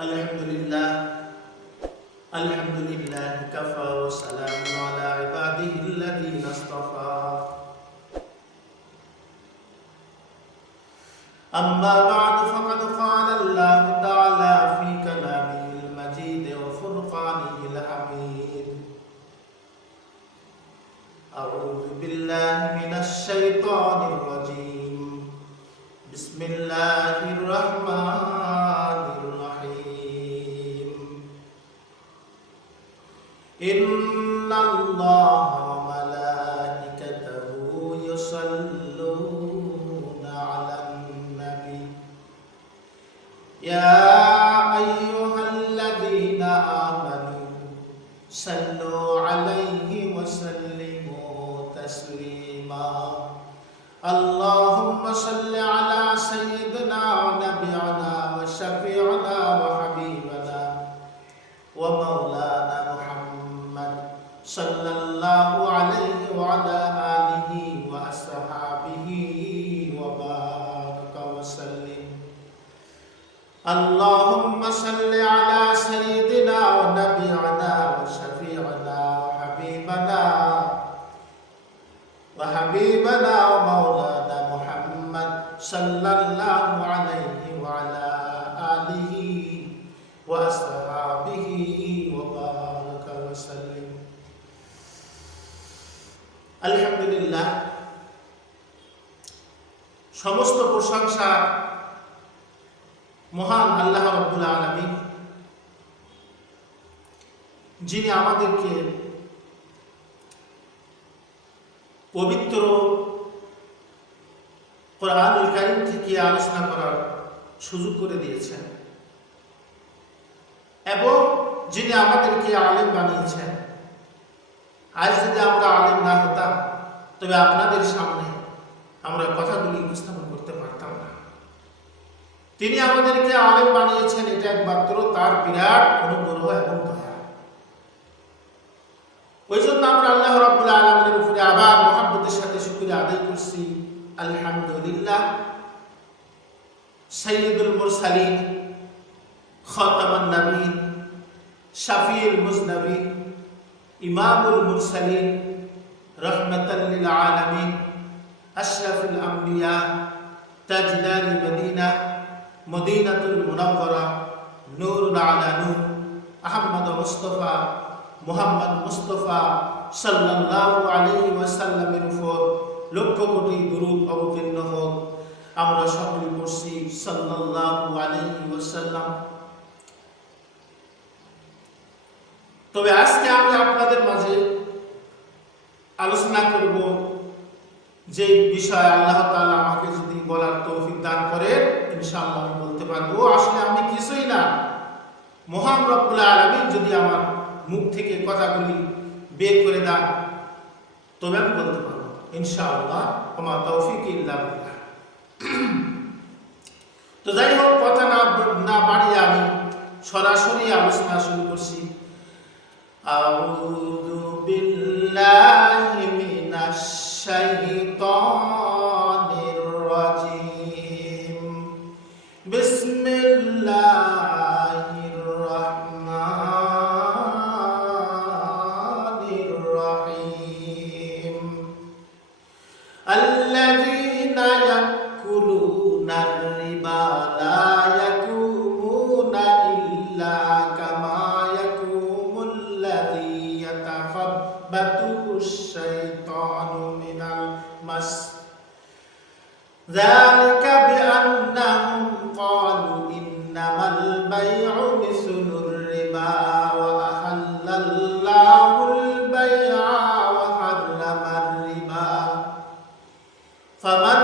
আলহামদুলিল্লাহ কাফা ওয়া সালামুন আলা ইবাদিহিল্লাযীনা ইসতাফা আম্মা বা'দু ফাকাদ ক্বালা আল্লাহু তাআলা ফী কালামিহিল মাজিদ ওয়া ফুরকানিহিল হামিদ আউযু বিল্লাহি মিনাশ শাইতানির রাজীম বিসমিল্লাহির রাহমানির রাহিম ইন্নাল্লাহা ওয়া মালাইকাতাহু ইউসাল্লুনা আলান নাবী ইয়া আইয়ুহাল্লাযীনা আমানু সাল্লু আলাইহি ওয়া সাল্লিমু তাসলিমা اللهم صل على سيدنا ونبينا وشفيعنا وحبيبنا ومولانا محمد صلى الله عليه وعلى آله وأصحابه وبارك وسلم اللهم صل على سيدنا ونبينا وشفيعنا وحبيبنا ومولانا محمد صلى الله عليه وعلى آله وأصحابه وبارك وسلم আলহামদুলিল্লাহ সমস্ত প্রশংসা মহান আল্লাহ রাব্বুল আলামিন, যিনি আমাদেরকে পবিত্র কোরআনুল কারীম থেকে আলোচনা করার সুযোগ করে দিয়েছেন এবং যিনি আমাদেরকে আলেম বানিয়েছেন। আজ যদি আমরা আলেম না হতাম তবে আপনাদের সামনে আমরা কথাগুলি উপস্থাপন করতে পারতাম না। তিনি আমাদেরকে আলেম বানিয়েছেন, এটা একমাত্র তার বিরাট অনুগ্রহ এবং দয়া। ওই জন্য আমরা আল্লাহ রাব্বুল আলামিনের উপরে আবার মহব্বতের সাথে শুকরিয়া আদায় করছি। আলহামদুলিল্লাহ। সাইয়্যিদুল মুরসালিন, খাতামুন নবীন, শাফিউল মুজনবিন, ইমামুল মুরসালিন, রাহমাতাল লিল আলামিন, আশরাফুল আম্বিয়া, তাজদার মদিনা, মদিনাতুল মুনাওয়ারা, নূরুল আলা নূর, আহমদ মুস্তাফা মুহাম্মদ মুস্তাফা সাল্লাল্লাহু আলাইহি ওয়াসাল্লামের উপর লক্ষ কোটি দুরূদ অবতীর্ণ হোক। আমরা সকলে পড়ছি সাল্লাল্লাহু আলাইহি ওয়াসাল্লাম। তবে আজকে আমি আপনাদের মাঝে আলোচনা করব যে বিষয় আল্লাহ তাআলা আমাকে যদি বলার তৌফিক দান করেন, ইনশাআল্লাহ আমি বলতে পারবো। আসলে আমি কিছুই না, মহান রব্বুল আলামিন যদি আমার মুখ থেকে কথাগুলি বের করে দেন তবে আমি বলতে পারবো ইনশাআল্লাহ। ওমা তৌফিক ইল্লা বিল্লাহ। তো যাই হোক, কথা না বাড়িয়ে আমি সরাসরি আলোচনা শুরু করছি। আউযু বিল্লাহি মিনাশ শাইতানির রাজীম। বিসমিল্লাহির রাহমানির রাহিম। আল্লাযীনা ইয়াকুলুনার রিবা লা ইয়াকুমুনা ইল্লা কামা ইয়াকুমুল্লাযী ইয়াতাখাব্বাতুহুশ শাইতানু মিনাল মাস। যালিকা বিআন্নাহুম ক্বালু ইন্নামাল বাই'উ মিসলুর রিবা ওয়া আহাল্লাল্লাহুল বাই'a ওয়া হাররামার রিবা। ফামান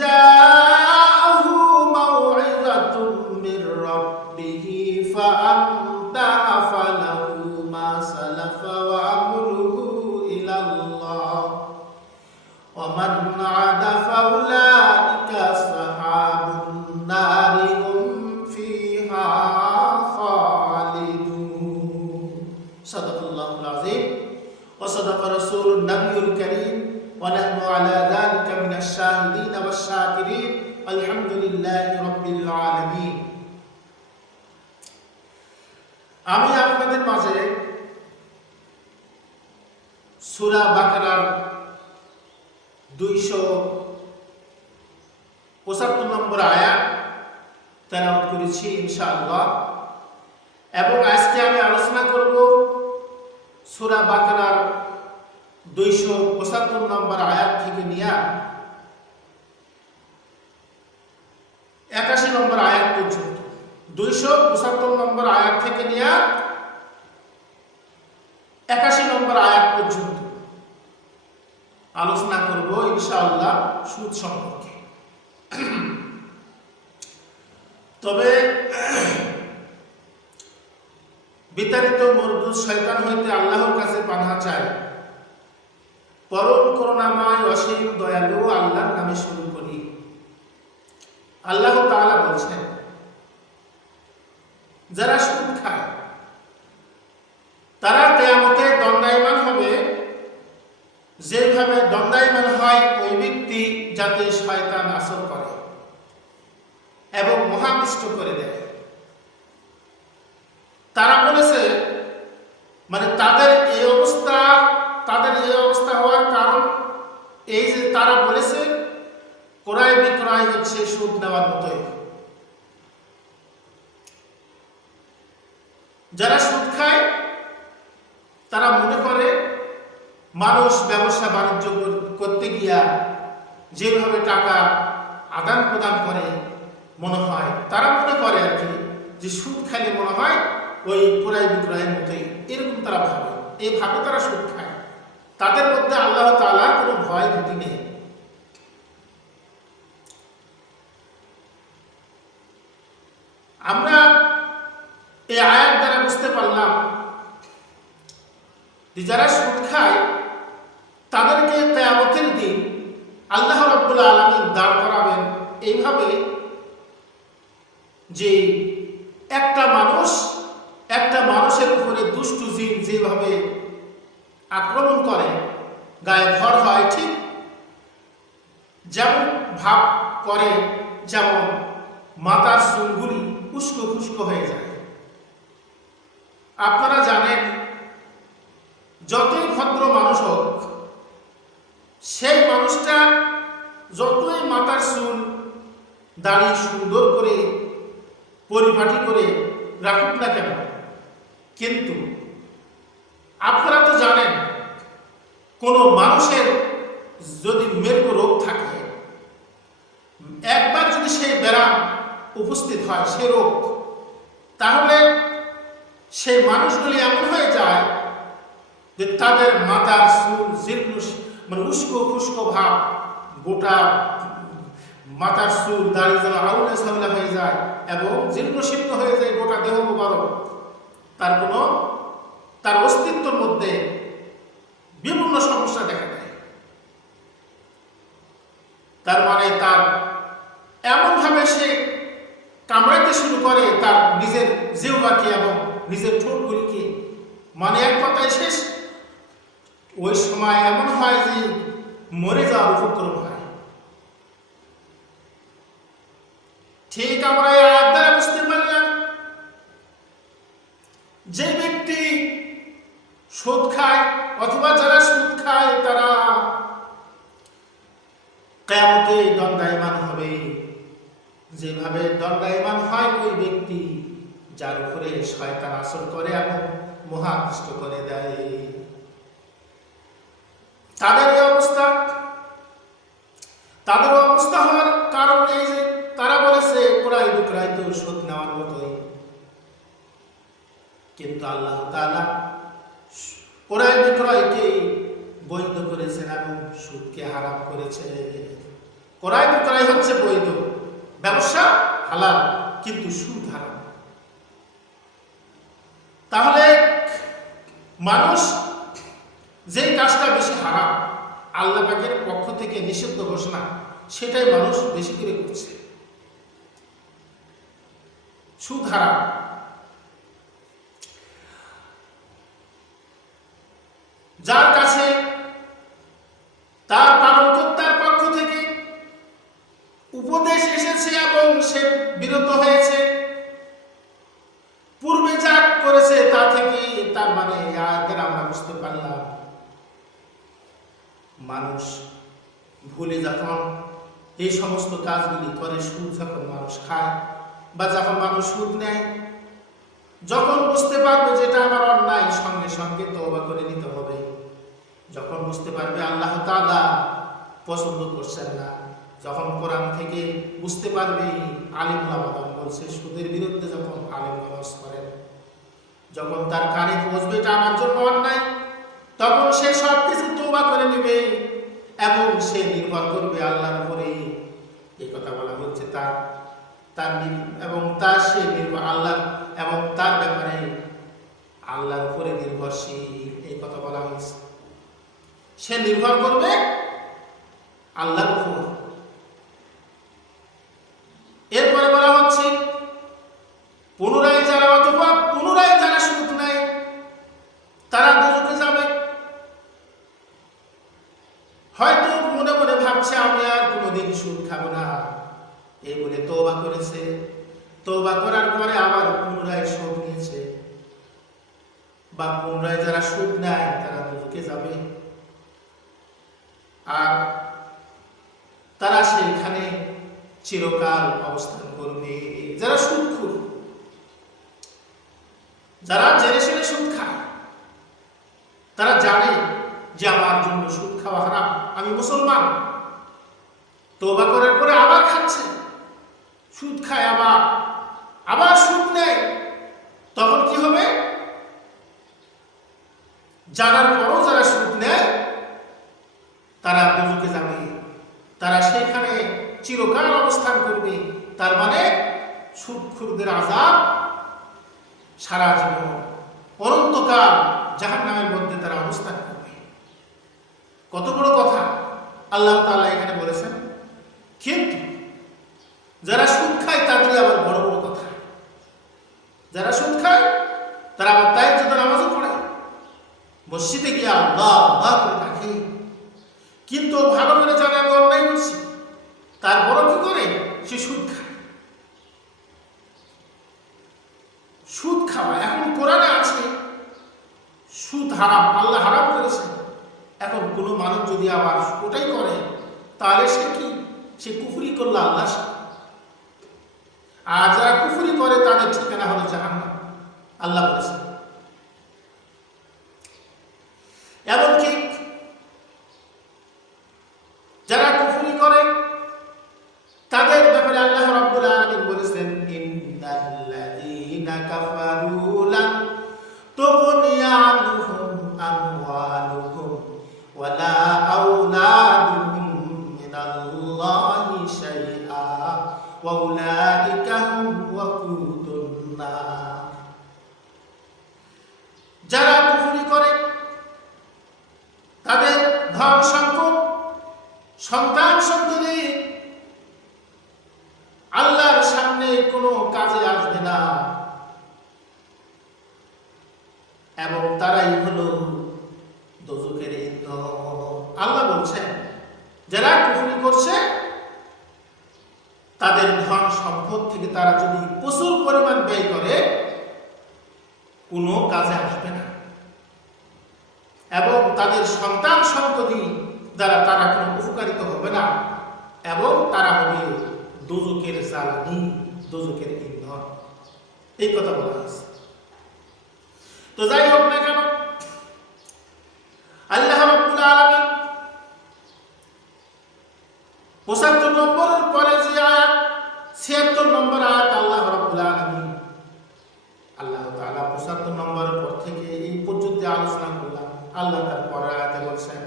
জাআহু মাউ'িযাতুম মির রাব্বিহি ফাআন্তাহা ফালাহু মা সালাফা ওয়া আমরুহু ইলাল্লাহ ওয়া মান 'আদা ফাউলাইকা আসহাবুন নারি হুম ফিহা খালিদুন। সাদাকাল্লাহুল আযীম ওয়া সাদাকা রাসূলুন নাবিয়্যুল কারীম ওয়া নাহনু আলা যালিকা মিনাশ শাহিদিন ওয়াশ শাকিরিন। আলহামদুলিল্লাহি রাব্বিল আলামিন। আমি আপনাদের মাঝে সূরা বাকারার 275 নম্বর আয়াত তেলাওয়াত করেছি ইনশাআল্লাহ, এবং আজকে আমি আলোচনা করব সূরা বাকারার 275 নম্বর আয়াত থেকে নিয়ে 81 নম্বর আয়াত পর্যন্ত। 275 নম্বর আয়াত থেকে নিয়ে 81 নম্বর আয়াত পর্যন্ত আলোচনা করব ইনশাআল্লাহ সুদ সম্পর্কে। তবে বিতাড়িত মরদুদ শয়তান হইতে আল্লাহর কাছে পানাহ চাই। পরম করুণাময় অসীম দয়ালু আল্লাহর নামে শুরু করি। আল্লাহ তাআলা বলছেন, যারা সুদ খায় তারা কিয়ামতে দণ্ডায়মান হবে যেভাবে দণ্ডায়মান হয় ওই ব্যক্তি যাতে শয়তান আসর করে এবং মহাবিষ্ট করে দেয়। তারা বলেছে, মানে তাদের এই অবস্থা হওয়ার কারণ এই যে তারা বলেছে ক্রয় বিক্রয় হচ্ছে সুদ নেওয়ার মতোই। যারা সুদ খায় তারা মনে করে মানুষ ব্যবসা বাণিজ্য করতে গিয়া যেভাবে টাকা আদান প্রদান করে মনে হয়, তারা মনে করে আর কি যে সুদ খাইলে মনে হয় ওই ক্রয় বিক্রয়ের মতোই, এরকম তারা ভাবে। এইভাবে তারা সুদ খায়। তাদের মধ্যে আল্লাহ তাআলার কোনো ভয় ভীতি নেই। আমরা এই আয়াত দ্বারা বুঝতে পারলাম যে যারা সুদ খায় তাদেরকে কিয়ামতের দিন আল্লাহ রাব্বুল আলামিন দাঁড় করাবেন এইভাবে যে একটা মানুষের উপরে দুষ্টু জিন যেভাবে আক্রমণ করে গায়ে ভর হয়, ঠিক যেমন ভাব করে, যেমন মাথার চুলগুলি উস্কো খুস্কো হয়ে যায়। আপনারা জানেন, যতই ভদ্র মানুষ হোক, সেই মানুষটা যতই মাথার চুল দাড়ি সুন্দর করে পরিপাটি করে রাখুক না কেন, কিন্তু আপনারা তো জানেন কোনো মানুষের যদি মৃত্যু রোগ থাকে, একবার যদি সেই ব্যারাম উপস্থিত হয়, সে রোগ, তাহলে সেই মানুষগুলি এমন হয়ে যায় যে তাদের মাথার চুল জীর্ণ, মানে উস্কো খুস্কো ভাব, গোটা মাথার চুল দাড়ি যেন আউলে সাউলা হয়ে যায় এবং জীর্ণ শীর্ণ হয়ে যায় গোটা দেহ মোবারক। তার অস্তিত্বের মধ্যে বিভিন্ন সমস্যা দেখা দেয়। তার মানে তার এমন ভাবে সে কামড়াইতে শুরু করে তার নিজের জিহ্বাকে এবং নিজের ঠোঁটগুলিকে, মানে এক কথায় শেষ। ওই সময় এমন হয় যে মরে যাওয়ার উপক্রম হয়। ঠিক আমরা এই আয়াত দ্বারা বুঝতে পারলাম যে ব্যক্তি সুদ খায় অথবা যারা সুদ খায় তারা কিয়ামতে দণ্ডায়মান হবে যেভাবে দণ্ডায়মান হয় ওই ব্যক্তি যার উপরে শয়তান আসর করে এবং মহাবিষ্ট করে দেয়। তাদের অবস্থা হওয়ার কারণ এই যে তারা বলেছে ক্রয় বিক্রয় তো সুদ নেওয়ার মতোই, কিন্তু আল্লাহ তাআলা ক্রয় বিক্রয়কে বৈধ করেছেন এবং সুদকে হারাম করেছে। ক্রয় বিক্রয় হচ্ছে বৈধ, ব্যবসা হালাল, কিন্তু সুদ হারাম। তাহলে মানুষ যেই কাজটা বেশি হারাম, আল্লাহ পাকের পক্ষ থেকে নিষিদ্ধ ঘোষণা, সেটাই মানুষ বেশি করে করছে। সুদ হারাম। যার কাছে তার পালনকর্তার পক্ষ থেকে উপদেশ এসেছে এবং সে বিরত হয়েছে, পূর্বে যা করেছে তা থেকে তার মানে আয়াতের আমরা বুঝতে পারলাম মানুষ ভুলে যখন এই সমস্ত কাজগুলি করে, সুদ যখন মানুষ খায় বা যখন মানুষ সুদ নেয়, যখন বুঝতে পারবে যেটা আমার অন্যায়, সঙ্গে সঙ্গে তওবা করে নিতে হবে। যখন বুঝতে পারবে আল্লাহ তাআলা পছন্দ করছেন না, যখন কোরআন থেকে বুঝতে পারবে আলিম ওলামা বলছে সুদের বিরুদ্ধে, যখন আলিম ওয়াজ করেন, যখন তার কানে পৌঁছবে এটা আমার জন্য অন্যায়, তখন সে সব কিছু তওবা করে নেবে এবং সে নির্ভর করবে আল্লাহর উপরে। এই কথা বলা হচ্ছে সে নির্ভর আল্লাহ এবং তার ব্যাপারে আল্লাহর উপরে নির্ভরশীল। এই কথা বলা হয়েছে, সে নির্ভর করবে আল্লাহর উপর। এরপরে বলা হচ্ছে পুনরায় যারা সুদ নেয় তারা দুজকে যাবে। হয়তো মনে মনে ভাবছে আমি আর কোনোদিন সুদ খাবো না, এই বলে তওবা করেছে, তওবা করার পরে আবার পুনরায় সুদ নিয়েছে, বা পুনরায় যারা সুদ নেয় তারা দুজকে যাবে। আর তারা সেইখানে চিরকাল অবস্থান করবে। যারা সুদখোর, যারা জেনে শুনে সুদ খায়, তারা জানে যে আমার জন্য সুদ খাওয়া হারাম, আমি মুসলমান, তওবা করার পরে আবার খাচ্ছে, সুদ খায়, আবার সুদ নেয়, তখন কি হবে? জানার পরও যারা সুদ নেয় তারা দুজকে যাবে, তারা সেখানে চিরকাল অবস্থান করবে। তার মানে সুদখোরদের আযাব সারা জীবন অনন্তকাল জাহান্নামের মধ্যে তারা অবস্থান করবে। কত বড় কথা আল্লাহ তাআলা এখানে বলেছেন। কিন্তু যারা সুদ খায় তাদের আবার বড় বড় কথা। যারা সুদ খায় তারা আবার তাহাজ্জুদ নামাজও পড়ে, মসজিদে গিয়ে আল্লাহ করে থাকে, কিন্তু ভালো করে জানে আমি অন্যায় করছি, তারপরও কি করে? সে সুদ খায়। সুদ খাওয়া এখন কোরআনে আছে সুদ হারাম, আল্লাহ হারাম করেছে। এখন কোনো মানুষ যদি আবার ওটাই করে তাহলে সে কি? সে কুফরি করলো আল্লাহর সাথে। আর যারা কুফরি করে তাদের ঠিকানা হলো জাহান্নাম, আল্লাহ বলেছেন। এমনকি যারা কুফরি করে তাদের ব্যাপারে আল্লাহ রাব্বুল আলামিন বলেছেন ইন্নাল্লাযীনা কাফারু লান তুগনি আনহুম আমওয়ালুহুম ওয়ালা আওলাদুহুম মিনাল্লাহি শাইআ ওয়া উলাইকা হুম ওয়াকুদুন নার। যারা কুফরি করে তাদের ধন সম্পদ, সন্তান সন্ততি আল্লাহর সামনে কোনো কাজে আসবে না, এবং তারাই হলো দোজখের ইন্ধন। আল্লাহ বলছেন যারা কুফরি করছে তাদের ধন সম্পদ থেকে তারা যদি প্রচুর পরিমাণ ব্যয় করে কোনো কাজে আসবে না, এবং তাদের সন্তান সন্ততি দ্বারা তারা কোনো উপকারিত হবে না, এবং তারা হবে দোজখের জ্বালানি, দোজখের ইন্ধন। এই কথা বলা হয়েছে। তো যাই হোক না কেন, আল্লাহ রাব্বুল আলামিন 75 নম্বরের পরে যে আয়াত 76 নম্বর আয়াত আল্লাহ রাব্বুল আলামিন আল্লাহ তাআলা 75 নম্বরের পর থেকে এই পর্যন্ত আলোচনা করলাম। আল্লাহ তার পরের আয়াতে বলছেন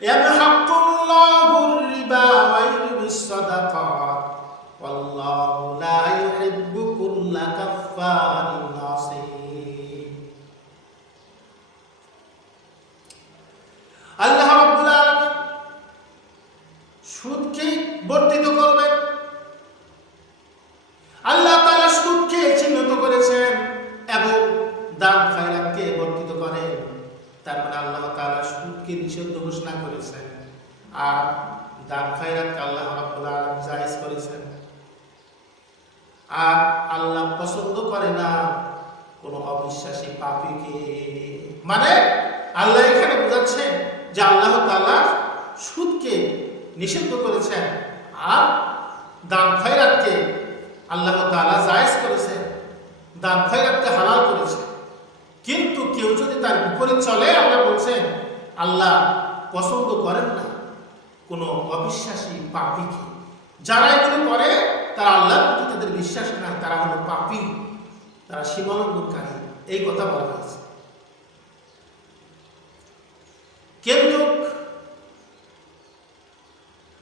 ইয়ামহাকুল্লাহুর রিবা ওয়া ইউরবিস সাদাকাত ওয়াল্লাহু লা ইউহিব্বু কুল্লা কাফফারিন নাসির। আল্লাহ রাব্বুল আলামিন সুদকে বর্ধিত করবেন। আল্লাহ তাআলা সুদকে চিহ্নিত করেছেন এবং দান খয়রাতকে বর্ধিত করেন। তার মানে আল্লাহ তাআলা সুদকে নিষিদ্ধ ঘোষণা করেছেন আর দান খয়রাতকে আল্লাহ রাব্বুল আলামিন জায়েজ করেছেন। আর আল্লাহ পছন্দ করে না কোন অবিশ্বাসী পাপীকে। মানে আল্লাহ এখানে বোঝাচ্ছেন যে আল্লাহ তাআলা সুদকে নিষিদ্ধ করেছেন আর দান খয়রাতকে আল্লাহ তাআলা জায়েজ করেছেন, দান খয়রাতকে হালাল করেছেন। কিন্তু কেউ যদি তার বিপরীত চলে, আল্লাহ বলছেন আল্লাহ পছন্দ করেন না কোনো অবিশ্বাসী পাপীকে। যারা এগুলো করে তারা আল্লাহর প্রতি তাদের বিশ্বাস নাই, তারা হলো পাপী, তারা সীমালঙ্ঘনকারী, এই কথা বলা হয়েছে। কিন্তু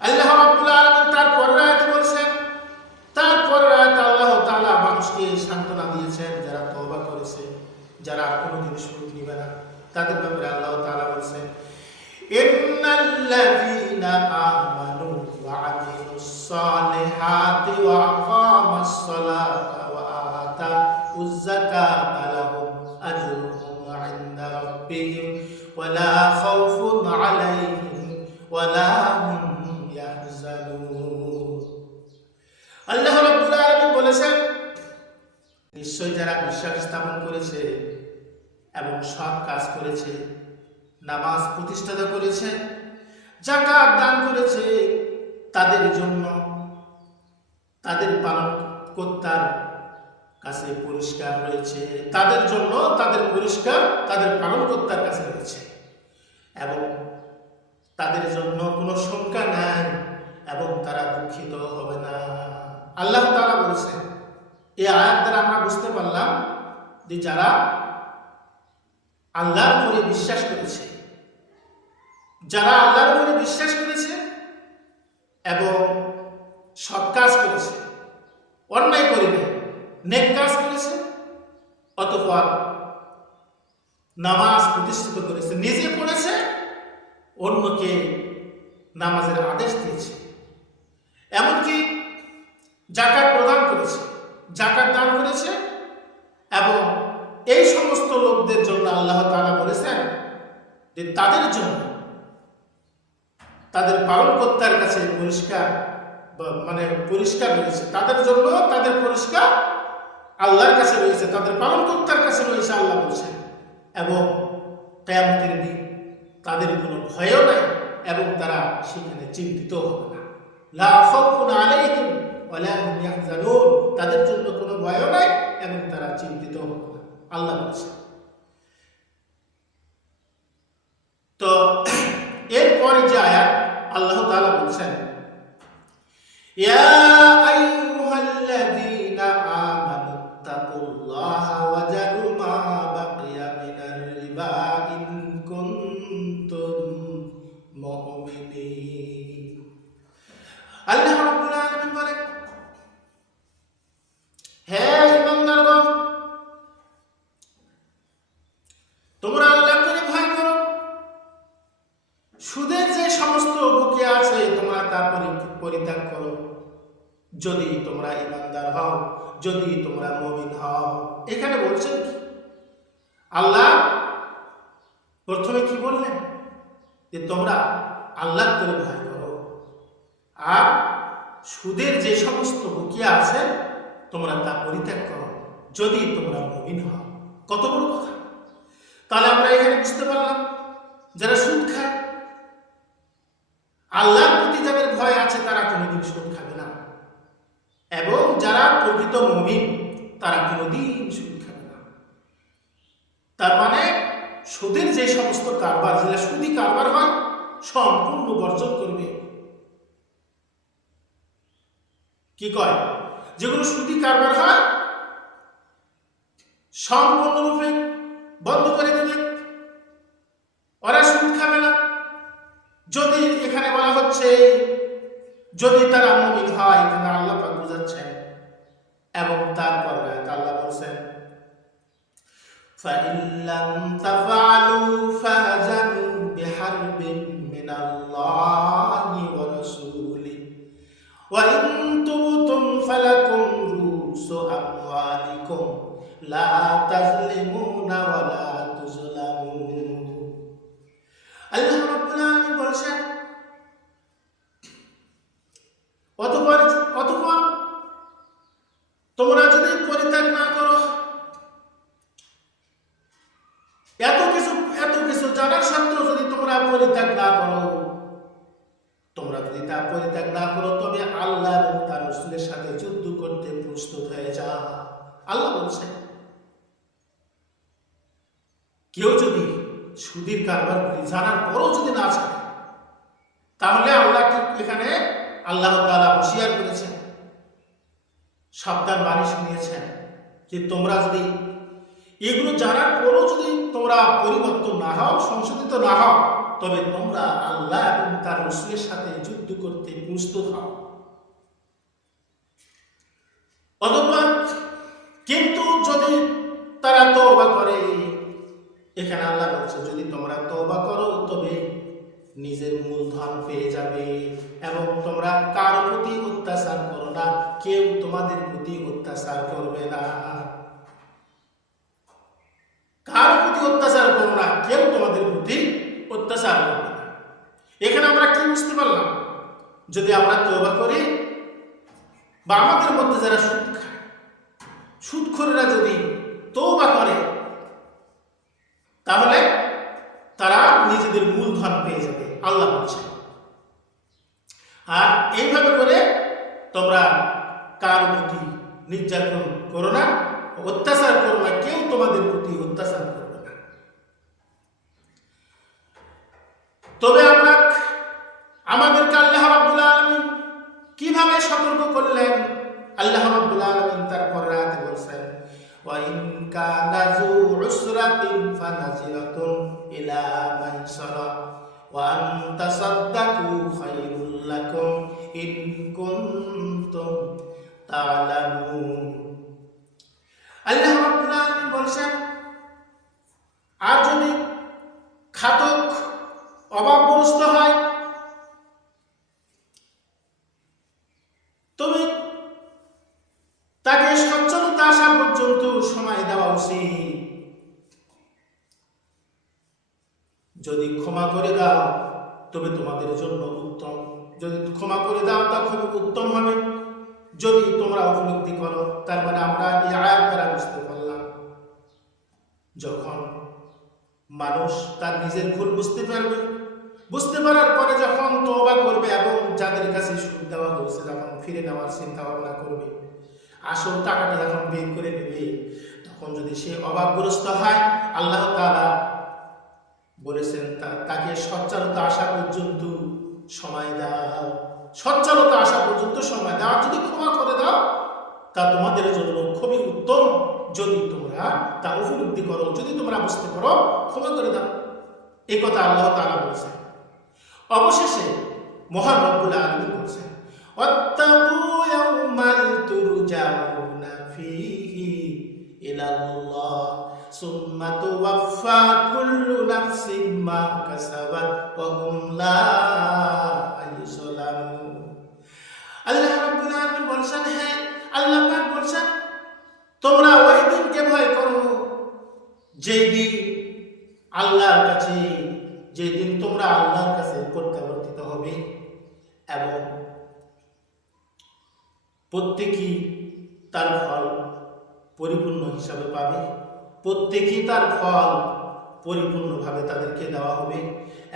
আল্লাহ রাব্বুল আলামিন তার পরের আয়াতে বলছেন, তার পরের আয়াতে আল্লাহ তাআলা মানুষকে সান্ত্বনা দিয়েছেন যারা তওবা করেছে, যারা কোনোদিন সুদ নিবে না, তাদের ব্যাপারে আল্লাহ তাআলা বলছেন ইন্নাল্লাযীনা আমানু ওয়া আমিলুস সালিহাতি ওয়া আকামাস সালাতা ওয়া আতাউয যাকাতা লাহুম আজরুহুম ইনদা রাব্বিহিম ওয়া লা খাউফুন আলাইহিম ওয়া লা হুম ইয়াহজানুন। আল্লাহ রাব্বুল আলামিন বলেছেন, নিশ্চয় যারা বিশ্বাস স্থাপন করেছে এবং সৎ কাজ করেছে, নামাজ প্রতিষ্ঠাতা করেছে, যাকাত দান করেছে, তাদের জন্য তাদের পালনকর্তার কাছে পুরস্কার রয়েছে, তাদের জন্য তাদের পুরস্কার তাদের পালনকর্তার কাছে রয়েছে এবং তাদের জন্য কোনো শঙ্কা নাই এবং তারা দুঃখিত হবে না। আল্লাহ তাআলা বলেছেন। এই আয়াত দ্বারা আমরা বুঝতে পারলাম যে যারা আল্লাহর উপরে বিশ্বাস করেছে, যারা আল্লাহর উপরে বিশ্বাস করেছে এবং সৎ কাজ করেছে, অন্যায় করে নাই, নেক কাজ করেছে, অতঃপর নামাজ প্রতিষ্ঠিত করেছে, নিজে পড়েছে, অন্যকে নামাজের আদেশ দিয়েছে, এমনকি যাকাত প্রদান করেছে, যাকাত দান করেছে, এবং এই সমস্ত লোকদের জন্য আল্লাহ তাআলা বলেছেন যে তাদের জন্য তাদের পালনকর্তার কাছে পুরস্কার পুরস্কার রয়েছে, তাদের জন্য তাদের পুরস্কার আল্লাহর কাছে রয়েছে, তাদের পালনকর্তার কাছে রয়েছে, আল্লাহ বলছেন। এবং কিয়ামতের দিন তাদের কোনো ভয়ও নাই এবং তারা সেখানে চিন্তিত হবে না। লা খাউফুন আলাইহিম ওয়া লা হুম ইয়াহজানুন, তাদের জন্য কোনো ভয়ও নাই এবং তারা চিন্তিত হবে না, আল্লাহ বলছেন। তো এরপরে যে আয়াত আল্লাহ তাআলা বলছেন, ইয়া আইয়ুহাল্লাযীনা আমানুত্তাকুল্লাহা ওয়া যারু মা বাকিয়া মিনার রিবা ইন কুনতুম মুমিনিন। আল্লাহ রাব্বুল আলামিন বলেন, হে ঈমানদারগণ, তোমরা আল্লাহকে ভয় করো, সুদের যে সমস্ত বকেয়া আছে তোমরা তা পরিত্যাগ করো, যদি তোমরা ঈমানদার হও, যদি তোমরা মুমিন হও। এখানে বলছেন কি? আল্লাহ প্রথমে কি বললেন? যে তোমরা আল্লাহ করে ভয় করো আর সুদের যে সমস্ত বকেয়া আছে তোমরা তা পরিত্যাগ করো, যদি তোমরা মুমিন হও। কত বড় কথা! তাহলে আমরা এখানে বুঝতে পারলাম যারা সুদ খায়, আল্লাহর প্রতি যাদের ভয় আছে তারা কোনোদিন সুদ খাবে না, এবং যারা প্রকৃত মুমিন তারা কোনোদিন সুদ খাবে না। তার মানে সুদের যে সমস্ত কারবার, যেটা সুদি কারবার হয়, সম্পূর্ণ বর্জন করবে। কি কয়? যেগুলো সুদি কারবার হয় সম্পূর্ণরূপে বন্ধ করে দেবে, ওরা সুদ খাবে না। যদি এখানে বলা হচ্ছে যদি তারা মুমিন হয়, এখানে আল্লাহ পাক বোঝাচ্ছেন। এবং তারপর আল্লাহ বলছেন, فَإِن لَّمْ تَفْعَلُوا فَأْذَنُوا بِحَرْبٍ مِّنَ اللَّهِ وَرَسُولِهِ وَإِن تُبْتُمْ فَلَكُمْ رُءُوسُ أَمْوَالِكُمْ لَا تَظْلِمُونَ وَلَا تُظْلَمُونَ। আল্লাহ রাব্বুল আলামিন বলেছেন, অতঃপর রাসূলের সাথে যুদ্ধ করতে প্রস্তুত হয়ে যা। আল্লাহ বলছেন কেউ যদি সুদের কারবার করে জানার পরও যদি না ছাড়ে, তাহলে আল্লাহ এখানে আল্লাহ তাআলা হুঁশিয়ার করেছেন, সাবধান বাণী শুনিয়েছেন যে তোমরা যদি এগুলো জানার পরও যদি তোমরা পরিবর্তন না হও, সংশোধিত না হও, তবে তোমরা আল্লাহ এবং তার রাসূলের সাথে যুদ্ধ করতে প্রস্তুত হও। অথবা কিন্তু যদি তারা তওবা করে, এখানে আল্লাহ বলছে যদি তোমরা তওবা করো তবে নিজের মূলধন পেয়ে যাবে, এবং তোমরা কারো প্রতি অত্যাচার করো না, কেউ তোমাদের প্রতি অত্যাচার করবে না। কারো প্রতি অত্যাচার করো না, কেউ তোমাদের প্রতি অত্যাচার করবে না। এখানে আমরা কি বুঝতে পারলাম? যদি আমরা তওবা করি, বা আমাদের মধ্যে যারা সুদ খায়, সুদখোরেরা যদি তওবা করে, তাহলে তারা নিজেদের মূলধন পেয়ে যাবে, আল্লাহ বলছেন। আর এইভাবে করে তোমরা কারো প্রতি নির্যাতন করো না, অত্যাচার করো না, কেউ তোমাদের প্রতি অত্যাচার করবে না। তবে আমাদেরকে আল্লাহ রাব্বুল আলামিন কিভাবে সতর্ক করলেন? আল্লাহ রাব্বুল আলামিন তার পরের আয়াতে বলছেন, ওয়া ইন কানা যু উসরাতিন ফানাজিরাতুন ইলা মাইসারা ওয়া আন তাসাদদাকু খায়রুল লাকুম ইন কুনতুম তা'লামুন। আল্লাহ রাব্বুল আলামিন বলছেন, আর যদি খাতক অভাবগ্রস্ত হয়, তবে তাকে সচ্ছলতা আসা পর্যন্ত সময় দেওয়া উচিত। যদি ক্ষমা করে দাও তবে তোমাদের জন্য উত্তম, যদি ক্ষমা করে দাও তা খুবই উত্তম হবে। যদি তোমরা উপলব্ধি করো, তার মানে আমরা এই আয়াত দ্বারা বুঝতে পারলাম, যখন মানুষ তার নিজের ভুল বুঝতে পারবে, বুঝতে পারার পরে যখন তওবা করবে এবং যাদের কাছে সুদ দেওয়া হয়েছে যখন ফিরে নেওয়ার চিন্তা ভাবনা করবে, আসল টাকাটা যখন বের করে নেবে, তখন যদি সে অভাবগ্রস্ত হয়, আল্লাহ তাআলা বলেছেন তাকে সচ্ছলতা আসা পর্যন্ত সময় দাও, সচ্ছলতা আসা পর্যন্ত সময় দাও। যদি ক্ষমা করে দাও তা তোমাদের জন্য খুবই উত্তম, যদি তোমরা তা উপলব্ধি করো, যদি তোমরা বুঝতে পারো, ক্ষমা করে দাও। এই কথা আল্লাহ তাআলা বলেছেন। অবশেষে মহান রব্বুল আলামিন বলেছেন, ওয়াত্তাকু ইয়াওমান তুরজাউনা ফীহি ইলাল্লাহ সুম্মা তুওয়াফফা কুল্লু নাফসিন মা কাসাবাত ওয়া হুম লা ইউযলামুন। আল্লাহ রাব্বুল আলামিন বলেছেন, হ্যাঁ আল্লাহ পাক বলেছেন, তোমরা ওই দিনকে ভয় করো যেই দিন আল্লাহর কাছে, যেদিন তোমরা আল্লাহর কাছে প্রত্যাবর্তিত হবে এবং প্রত্যেকেই তার ফল পরিপূর্ণ হিসাবে পাবে, প্রত্যেকেই তার ফল পরিপূর্ণভাবে তাদেরকে দেওয়া হবে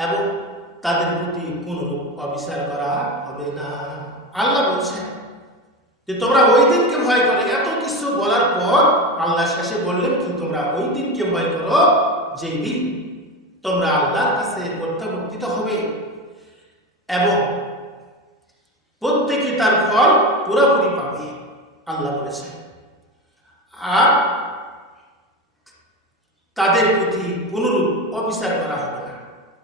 এবং তাদের প্রতি কোনরূপ অবিচার করা হবে না। আল্লাহ বলছেন যে তোমরা ওই দিনকে ভয় করো। এত কিছু বলার পর আল্লাহ শেষে বললেন কি, তোমরা ওই দিনকে ভয় করো যেই দিন তোমরা আল্লাহর কাছে প্রত্যাবর্তিত হবে এবং প্রত্যেকে তার ফল পুরোপুরি পাবে, আল্লাহ বলেছেন। আর তাদের প্রতি কোনরূপ অবিচার করা হবে না।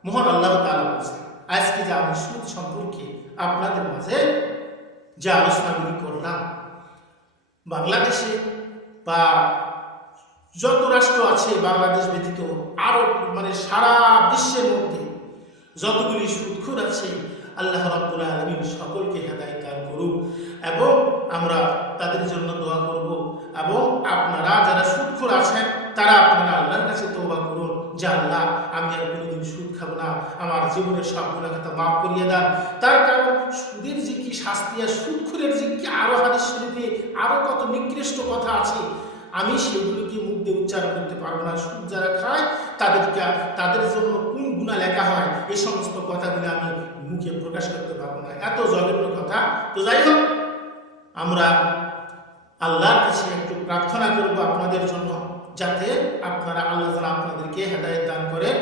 মহান আল্লাহ তাআলা বলেছেন। আজকে যে আমি সুদ সম্পর্কে আপনাদের মাঝে যে আলোচনাগুলি করলাম, বাংলাদেশে বা যত রাষ্ট্র আছে বাংলাদেশ ব্যতীত আরো সারা বিশ্বের মধ্যে যতগুলি সুদখোর আছে, আল্লাহ রাব্বুল আলামিন সকলকে হেদায়েত দান করুক এবং আমরা তাদের জন্য দোয়া করব। এবং আপনারা যারা সুদখোর আছেন তারা আপনারা আল্লাহর কাছে তওবা করুন যে আল্লাহ, আমি আর কোনোদিন সুদ খাবো না, আমার জীবনের সব গুনাহ খাতা মাফ করিয়ে দেন। তার কারণ সুদের যে কি শাস্তি আর সুদখোরের যে কি আরো হাদিস শরীফে আরো কত নিকৃষ্ট কথা আছে, আমি সেগুলোকে মুখ দিয়ে উচ্চারণ করতে পারবো না। সুদ যারা খায় তাদের জন্য কোন গুনাহ লেখা হয়, এই সমস্ত কথাগুলো আমি মুখে প্রকাশ করতে পারবো না, এত জঘন্য কথা। তো যাই হোক, আমরা আল্লাহর কাছে একটু প্রার্থনা করব আপনাদের জন্য, যাতে আপনারা আল্লাহ তাআলা আপনাদেরকে হেদায়েত দান করেন।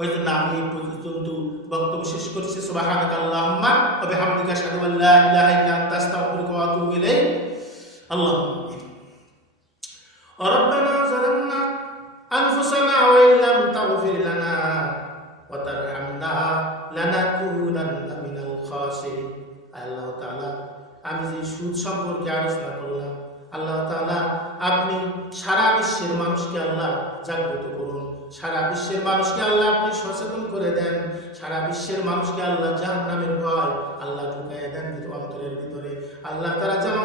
ওই জন্য আমি এই পর্যন্ত বক্তব্য শেষ করছি। সুবহানাকা আল্লাহুম্মা ওয়া বিহামদিকা আশহাদু আল লা ইলাহা ইল্লা আনতা আস্তাগফিরুকা ওয়া আতুবু ইলাইক। আল্লাহুম্মা ربنا ظلمنا أنفسنا وإن لم تغفر لنا وترحمنا لنكونن من الخاسرين। আল্লাহ তাআলা, আমি যে সুদ সম্পর্কে আলোচনা করলাম, আল্লাহ তাআলা আপনি সারা বিশ্বের মানুষকে আল্লাহ জাগ্রত করুন, সারা বিশ্বের মানুষকে আল্লাহ আপনি সচেতন করে দেন, সারা বিশ্বের মানুষকে আল্লাহ জাহান্নামের ভয় আল্লাহ ঢুকাইয়া দেন অন্তরের ভিতরে। আল্লাহ তারা যেন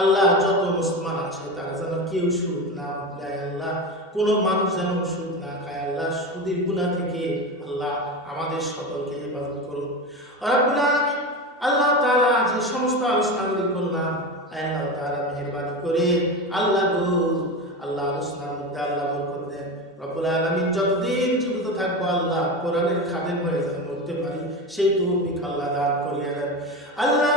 আল্লাহ যত মুসলমান আছে তারা যেন কেউ সুদ না দেয়, আল্লাহ কোনো মানুষ যেন সুদ না খায়। আল্লাহ সুদের গুনাহ থেকে আল্লাহ আমাদের সকলকে হেফাজত করুন। রব্বুল আলামিন, আল্লাহ তাআলা যে সমস্ত আলোচনাগুলি করলাম, আল্লাহ তাআলা মেহেরবানি করে আল্লাহ আল্লাহ আলোচনার মধ্যে আল্লাহ বরকত দেন। রব্বুল আলামিন যতদিন জীবিত থাকবো আল্লাহ কোরআনের খাদেম হয়ে যেন করতে পারি সেই তৌফিক আল্লাহ দান করিয়া দেন। আল্লাহ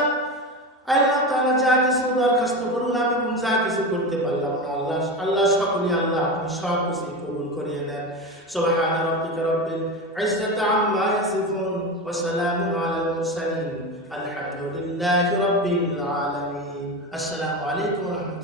তাআলা যা কিছু দরখাস্ত করলাম এবং যা কিছু করতে পারলাম না, আল্লাহ সকলে আল্লাহ আপনি সব কিছু কবুল করিয়ে নেন। সুবহান রাব্বিকা রাব্বিল ইজ্জাতি আম্মা ইয়াসিফুন ওয়া সালামুন আলাল মুরসালিন আলহামদুলিল্লাহি রাব্বিল আলামিন। আসসালামু আলাইকুম ওয়া রাহমাতুল্লাহ।